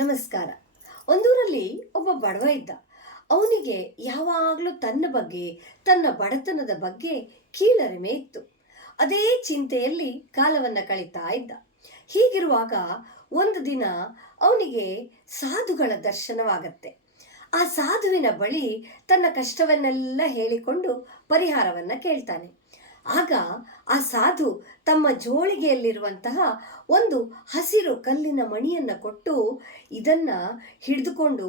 ನಮಸ್ಕಾರ. ಒಂದೂರಲ್ಲಿ ಒಬ್ಬ ಬಡವ ಇದ್ದ. ಅವನಿಗೆ ಯಾವಾಗಲೂ ತನ್ನ ಬಗ್ಗೆ, ತನ್ನ ಬಡತನದ ಬಗ್ಗೆ ಕೀಳರಿಮೆ ಇತ್ತು. ಅದೇ ಚಿಂತೆಯಲ್ಲಿ ಕಾಲವನ್ನು ಕಳೀತಾ ಇದ್ದ. ಹೀಗಿರುವಾಗ ಒಂದು ದಿನ ಅವನಿಗೆ ಸಾಧುಗಳ ದರ್ಶನವಾಗತ್ತೆ. ಆ ಸಾಧುವಿನ ಬಳಿ ತನ್ನ ಕಷ್ಟವನ್ನೆಲ್ಲ ಹೇಳಿಕೊಂಡು ಪರಿಹಾರವನ್ನು ಕೇಳ್ತಾನೆ. ಆಗ ಆ ಸಾಧು ತಮ್ಮ ಜೋಳಿಗೆಯಲ್ಲಿರುವಂತಹ ಒಂದು ಹಸಿರು ಕಲ್ಲಿನ ಮಣಿಯನ್ನು ಕೊಟ್ಟು, ಇದನ್ನು ಹಿಡಿದುಕೊಂಡು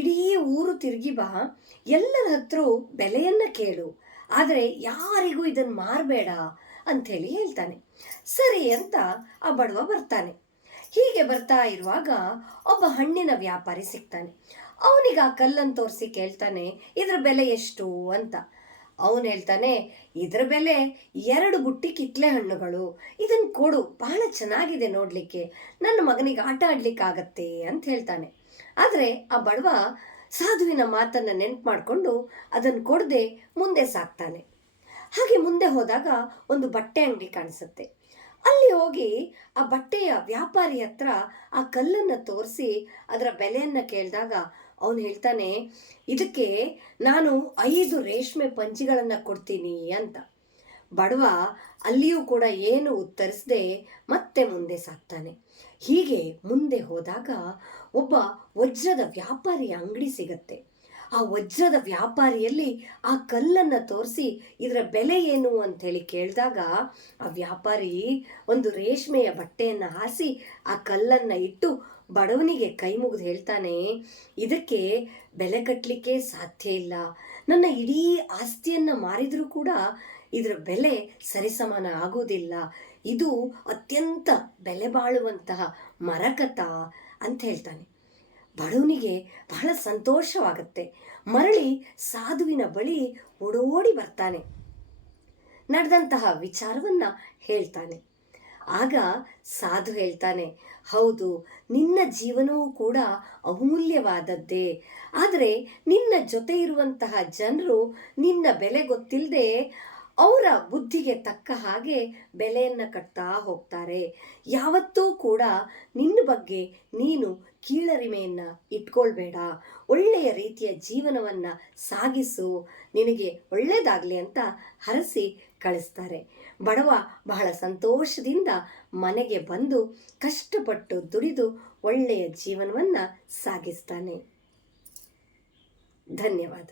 ಇಡೀ ಊರು ತಿರುಗಿ ಬಾ, ಎಲ್ಲರ ಹತ್ರ ಬೆಲೆಯನ್ನು ಕೇಳು, ಆದರೆ ಯಾರಿಗೂ ಇದನ್ನು ಮಾರಬೇಡ ಅಂಥೇಳಿ ಹೇಳ್ತಾನೆ. ಸರಿ ಅಂತ ಆ ಬಡವ ಬರ್ತಾನೆ. ಹೀಗೆ ಬರ್ತಾ ಇರುವಾಗ ಒಬ್ಬ ಹಣ್ಣಿನ ವ್ಯಾಪಾರಿ ಸಿಗ್ತಾನೆ. ಅವನಿಗೆ ಆ ಕಲ್ಲನ್ನು ತೋರಿಸಿ ಕೇಳ್ತಾನೆ, ಇದರ ಬೆಲೆ ಎಷ್ಟು ಅಂತ. ಅವನು ಹೇಳ್ತಾನೆ, ಇದರ ಬೆಲೆ 2 ಬುಟ್ಟಿ ಕಿತ್ಲೆ ಹಣ್ಣುಗಳು, ಇದನ್ನು ಕೊಡು, ಬಹಳ ಚೆನ್ನಾಗಿದೆ ನೋಡಲಿಕ್ಕೆ, ನನ್ನ ಮಗನಿಗೆ ಆಟ ಆಡಲಿಕ್ಕಾಗತ್ತೆ ಅಂತ ಹೇಳ್ತಾನೆ. ಆದರೆ ಆ ಬಡವ ಸಾಧುವಿನ ಮಾತನ್ನು ನೆನ್ಪು ಮಾಡಿಕೊಂಡು ಅದನ್ನು ಕೊಡದೆ ಮುಂದೆ ಸಾಕ್ತಾನೆ. ಹಾಗೆ ಮುಂದೆ ಹೋದಾಗ ಒಂದು ಬಟ್ಟೆ ಅಂಗಡಿ ಕಾಣಿಸುತ್ತೆ. ಅಲ್ಲಿ ಹೋಗಿ ಆ ಬಟ್ಟೆಯ ವ್ಯಾಪಾರಿ ಹತ್ರ ಆ ಕಲ್ಲನ್ನು ತೋರಿಸಿ ಅದರ ಬೆಲೆಯನ್ನು ಕೇಳಿದಾಗ ಅವನು ಹೇಳ್ತಾನೆ, ಇದಕ್ಕೆ ನಾನು 5 ರೇಷ್ಮೆ ಪಂಚಿಗಳನ್ನು ಕೊಡ್ತೀನಿ ಅಂತ. ಬಡವ ಅಲ್ಲಿಯೂ ಕೂಡ ಏನು ಉತ್ತರಿಸದೆ ಮತ್ತೆ ಮುಂದೆ ಸಾಕ್ತಾನೆ. ಹೀಗೆ ಮುಂದೆ ಹೋದಾಗ ಒಬ್ಬ ವಜ್ರದ ವ್ಯಾಪಾರಿಯ ಅಂಗಡಿ ಸಿಗತ್ತೆ. ಆ ವಜ್ರದ ವ್ಯಾಪಾರಿಯಲ್ಲಿ ಆ ಕಲ್ಲನ್ನು ತೋರಿಸಿ ಇದರ ಬೆಲೆ ಏನು ಅಂಥೇಳಿ ಕೇಳಿದಾಗ ಆ ವ್ಯಾಪಾರಿ ಒಂದು ರೇಷ್ಮೆಯ ಬಟ್ಟೆಯನ್ನು ಹಾಸಿ ಆ ಕಲ್ಲನ್ನು ಇಟ್ಟು ಬಡವನಿಗೆ ಕೈ ಮುಗಿದು ಹೇಳ್ತಾನೆ, ಇದಕ್ಕೆ ಬೆಲೆ ಕಟ್ಟಲಿಕ್ಕೆ ಸಾಧ್ಯ ಇಲ್ಲ, ನನ್ನ ಇಡೀ ಆಸ್ತಿಯನ್ನು ಮಾರಿದರೂ ಕೂಡ ಇದರ ಬೆಲೆ ಸರಿಸಮಾನ ಆಗೋದಿಲ್ಲ, ಇದು ಅತ್ಯಂತ ಬೆಲೆ ಬಾಳುವಂತಹ ಮರಕತ ಅಂತ ಹೇಳ್ತಾನೆ. ಬಡವನಿಗೆ ಬಹಳ ಸಂತೋಷವಾಗುತ್ತೆ. ಮರಳಿ ಸಾಧುವಿನ ಬಳಿ ಓಡೋಡಿ ಬರ್ತಾನೆ. ನಡೆದಂತಹ ವಿಚಾರವನ್ನು ಹೇಳ್ತಾನೆ. ಆಗ ಸಾಧು ಹೇಳ್ತಾನೆ, ಹೌದು, ನಿನ್ನ ಜೀವನವೂ ಕೂಡ ಅಮೂಲ್ಯವಾದದ್ದೇ, ಆದರೆ ನಿನ್ನ ಜೊತೆ ಇರುವಂತಹ ಜನರು ನಿನ್ನ ಬೆಲೆ ಗೊತ್ತಿಲ್ಲದೆ ಅವರ ಬುದ್ಧಿಗೆ ತಕ್ಕ ಹಾಗೆ ಬೆಲೆಯನ್ನು ಕಟ್ತಾ ಹೋಗ್ತಾರೆ. ಯಾವತ್ತೂ ಕೂಡ ನಿನ್ನ ಬಗ್ಗೆ ನೀನು ಕೀಳರಿಮೆಯನ್ನು ಇಟ್ಕೊಳ್ಬೇಡ, ಒಳ್ಳೆಯ ರೀತಿಯ ಜೀವನವನ್ನು ಸಾಗಿಸು, ನಿನಗೆ ಒಳ್ಳೆಯದಾಗಲಿ ಅಂತ ಹರಸಿ ಕಳಿಸ್ತಾರೆ. ಬಡವ ಬಹಳ ಸಂತೋಷದಿಂದ ಮನೆಗೆ ಬಂದು ಕಷ್ಟಪಟ್ಟು ದುಡಿದು ಒಳ್ಳೆಯ ಜೀವನವನ್ನು ಸಾಗಿಸ್ತಾನೆ. ಧನ್ಯವಾದ.